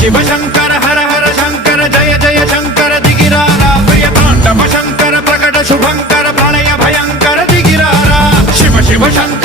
शिव शंकर हर हर शंकर जय जय शंकर दिगिरारा प्रिय तांडव शंकर प्रकट शुभंकर प्रलय भयंकर दिगिरारा शिव शिव शंकर